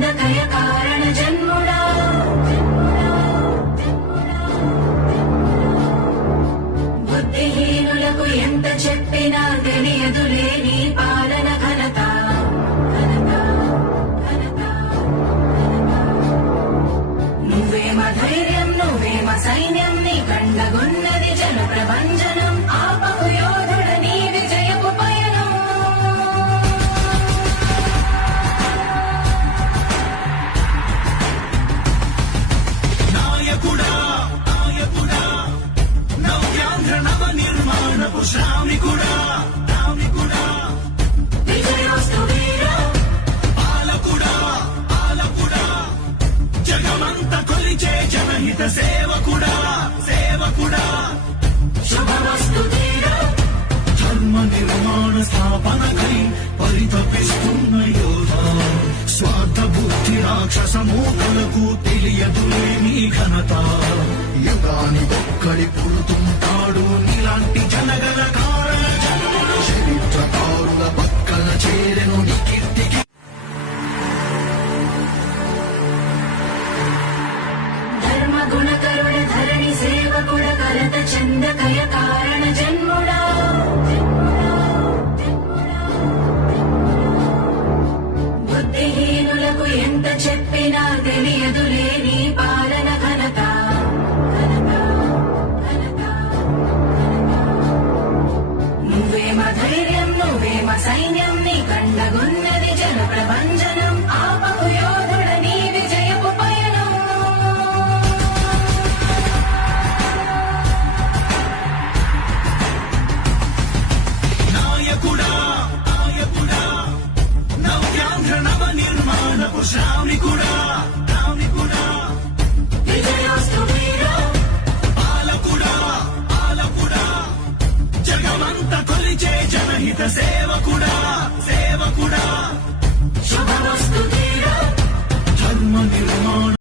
చందకయ కారణ జన్ముడా బుద్ధిహీనులకు ఎంత చెప్పినా తెలియదులే నీ పాలన ఘనత నువ్వేమ ధైర్యం నువ్వేమ సైన్యం నీ కండగున్నది జన ప్రభంజనం ఆపకు యోధుడ నీ విజయపు పయనం నాయకుడా నాయకుడా నవ్యాంధ్ర నవ నిర్మాణపు శ్రామికుడా శ్రామికుడా విజయోస్తు వీరా పాలకుడా పాలకుడా జగమంత కొలిచే జనహిత సేవకుడా సేవకుడా శుభమస్తు ధీరా ధర్మ నిర్మాణ స్థాపనకై పరితపిస్తున్న యోధా స్వార్థ బుద్ధి రాక్షస మూకలకు తెలియదులే నీ ఘనత యుగాని ఒక్కడి పుడుతుంటాడు నీలాంటి జనగల కారణ జన్ముడు చరిత్రకారుల పక్కన చేరెను నీ కీర్తికి ధర్మ గుణకరుడ ధరణి సేవకుడ కలత చందకయ కారణ జన్ముడా బుద్ధిహీనులకు ఎంత చెప్పినా తెలియదులే నీ పాలన ఘనత నువ్వేమ ధైర్యం నువ్వేమ సైన్యం నీ కండగున్నది జన ప్రభంజనం ఆపకు యోధుడ నీ విజయపు పయనం నాయకుడా నాయకుడా నవ్యాంధ్ర నవ నిర్మాణపు శ్రామికుడా శ్రామికుడా విజయోస్తు వీరా పాలకుడా పాలకుడా జగమంత కొలిచే జనహిత సేవకుడా